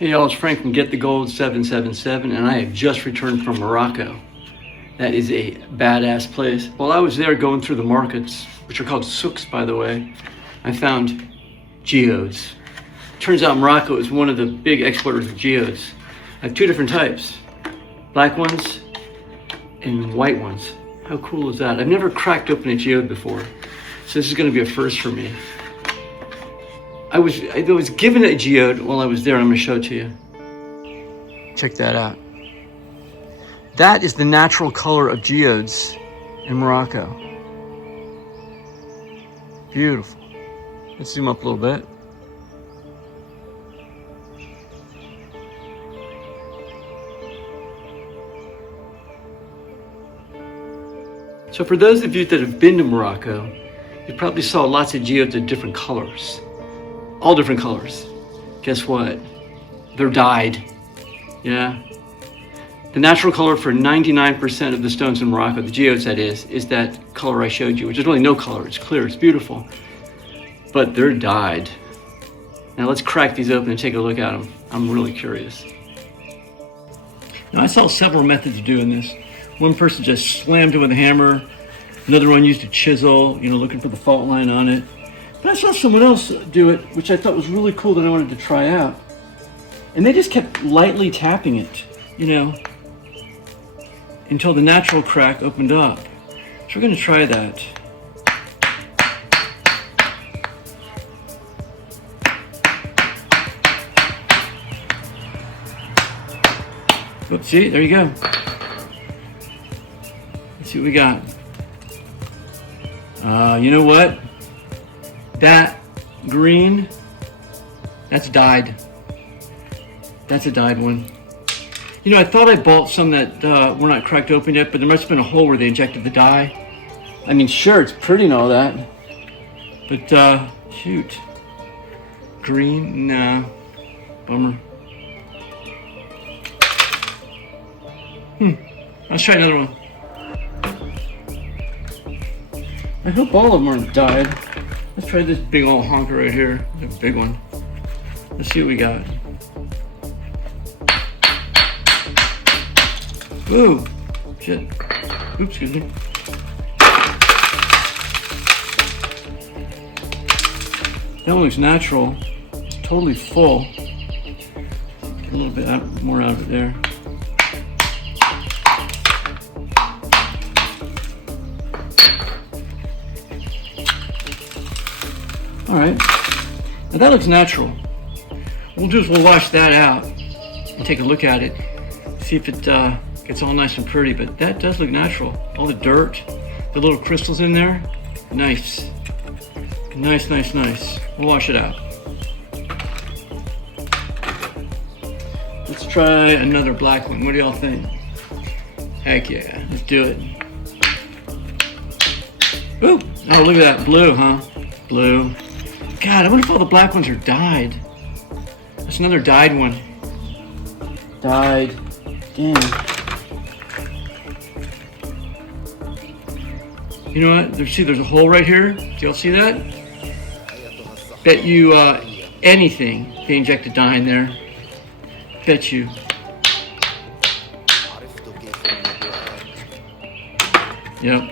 Hey y'all, it's Frank from Get the Gold 777, and I have just returned from Morocco. That is a badass place. While I was there going through the markets, which are called souks by the way, I found geodes. Turns out Morocco is one of the big exporters of geodes. I have two different types, black ones and white ones. How cool is that? I've never cracked open a geode before, so this is going to be a first for me. I was given a geode while I was there, and I'm going to show it to you. Check that out. That is the natural color of geodes in Morocco. Beautiful. Let's zoom up a little bit. So for those of you that have been to Morocco, you probably saw lots of geodes of different colors. All different colors. Guess what? They're dyed. Yeah. The natural color for 99% of the stones in Morocco, the geodes that is that color I showed you, which is really no color. It's clear, it's beautiful. But they're dyed. Now let's crack these open and take a look at them. I'm really curious. Now I saw several methods of doing this. One person just slammed it with a hammer. Another one used a chisel, looking for the fault line on it. But I saw someone else do it, which I thought was really cool that I wanted to try out. And they just kept lightly tapping it, until the natural crack opened up. So we're going to try that. Oops, see, there you go. Let's see what we got. You know what? That green, that's dyed. That's a dyed one. I thought I bought some that were not cracked open yet, but there must have been a hole where they injected the dye. I mean, sure, it's pretty and all that, but shoot. Green, nah, bummer. Let's try another one. I hope all of them aren't dyed. Let's try this big old honker right here. The big one. Let's see what we got. Ooh, shit. Oops, excuse me. That one looks natural. It's totally full. Get a little bit more out of it there. All right, now that looks natural. What we'll do is we'll wash that out and take a look at it, see if it gets all nice and pretty, but that does look natural. All the dirt, the little crystals in there, nice. Nice, nice, nice. We'll wash it out. Let's try another black one. What do y'all think? Heck yeah, let's do it. Ooh, oh look at that, blue, huh? Blue. God, I wonder if all the black ones are dyed. That's another dyed one. Dyed. Damn. You know what? There's a hole right here. Do y'all see that? Bet you anything they injected dye in there. Bet you. Yep.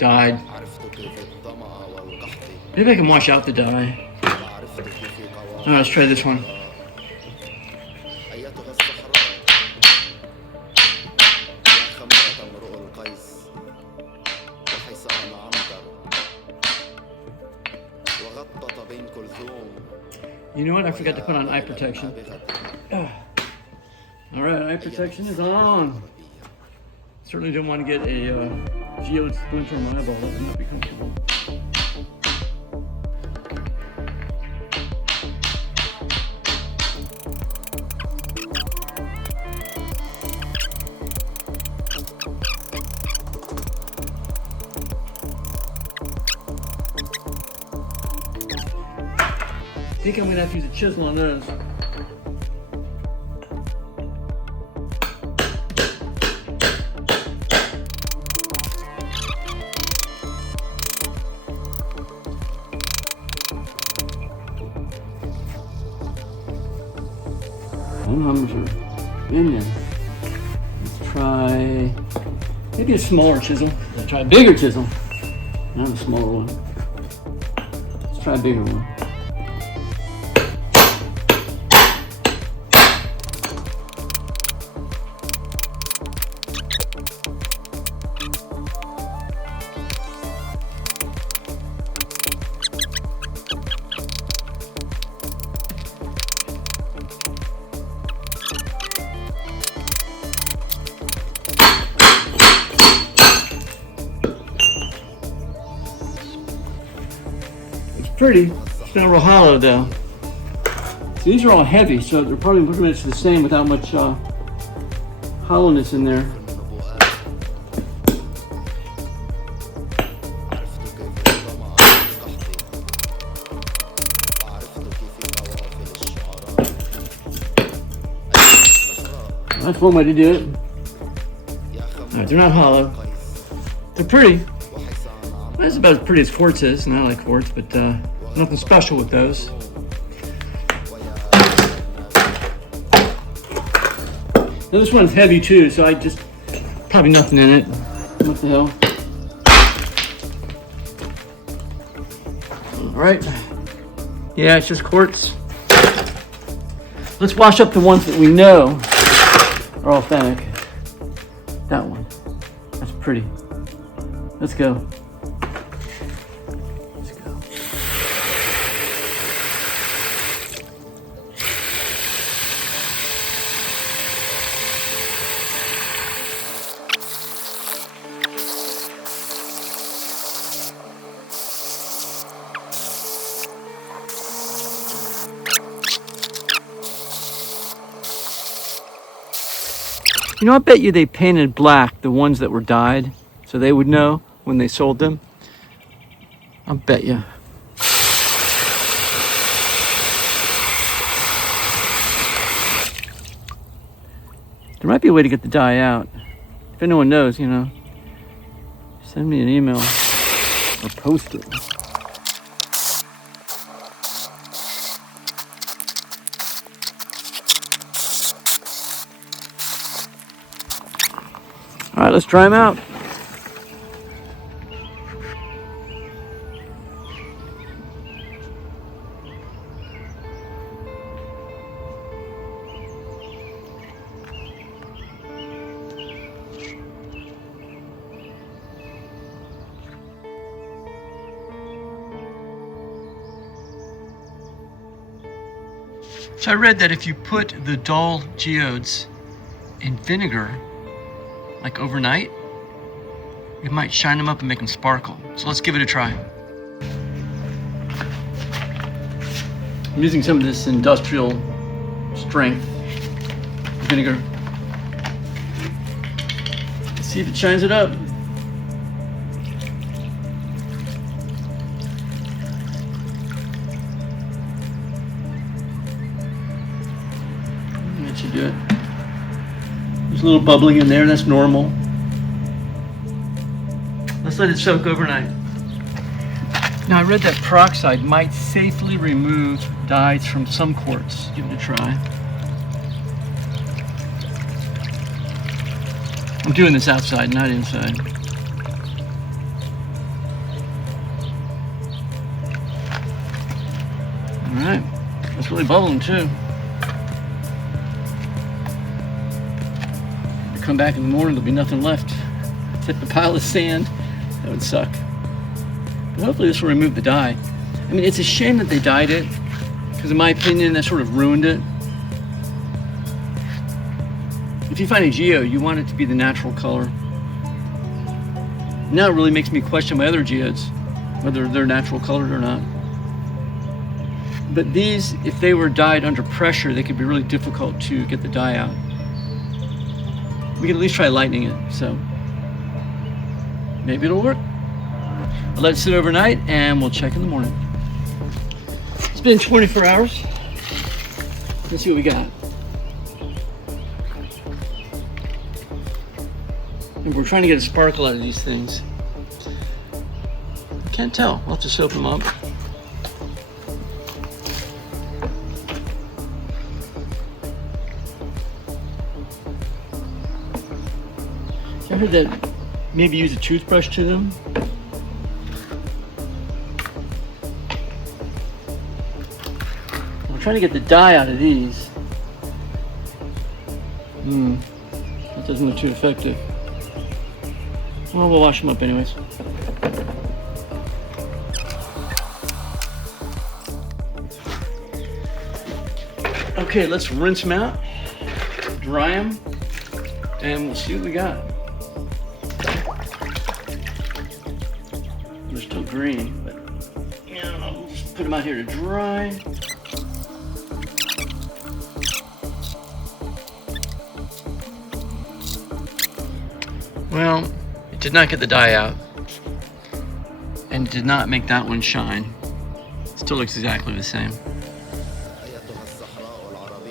Dyed. Maybe I can wash out the dye. Alright, let's try this one. You know what? I forgot to put on eye protection. Alright, eye protection is on. Certainly don't want to get a geode splinter in my eyeball. That would not be comfortable. I think I'm going to have to use a chisel on those. numbers are in there. Let's try maybe a smaller chisel. Let's try a bigger chisel, not a smaller one. Let's try a bigger one. Pretty. It's not real hollow though. So these are all heavy, so they're probably pretty much the same without much hollowness in there. That's one way to do it. No, they're not hollow. They're pretty. That's about as pretty as quartz is, and I like quartz, but nothing special with those. Now this one's heavy too, so I just, probably nothing in it. What the hell? All right. Yeah, it's just quartz. Let's wash up the ones that we know are authentic. That one. That's pretty. Let's go. You know, I bet you they painted black the ones that were dyed, so they would know when they sold them. I'll bet you. There might be a way to get the dye out. If anyone knows, you know, send me an email or post it. All right, let's try them out. So I read that if you put the dull geodes in vinegar, like overnight, it might shine them up and make them sparkle. So let's give it a try. I'm using some of this industrial strength vinegar. Let's see if it shines it up. That should do it. There's a little bubbling in there, that's normal. Let's let it soak overnight. Now I read that peroxide might safely remove dyes from some quartz. Give it a try. I'm doing this outside, not inside. All right, it's really bubbling too. Come back in the morning, there'll be nothing left. Except a pile of sand. That would suck. But hopefully this will remove the dye. I mean, it's a shame that they dyed it, because in my opinion, that sort of ruined it. If you find a geode, you want it to be the natural color. Now it really makes me question my other geodes, whether they're natural colored or not. But these, if they were dyed under pressure, they could be really difficult to get the dye out. We can at least try lightening it, so maybe it'll work. I'll let it sit overnight and we'll check in the morning. It's been 24 hours. Let's see what we got. And we're trying to get a sparkle out of these things. I can't tell. We'll have to soap them up. I heard that maybe use a toothbrush to them. I'm trying to get the dye out of these. That doesn't look too effective. Well, we'll wash them up anyways. Okay, let's rinse them out, dry them, and we'll see what we got. They're still green, but you know, I'll just put them out here to dry. Well, it did not get the dye out, and it did not make that one shine. It still looks exactly the same.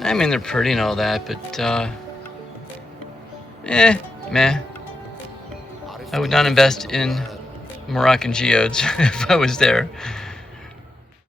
I mean, they're pretty and all that, but meh. I would not invest in Moroccan geodes if I was there.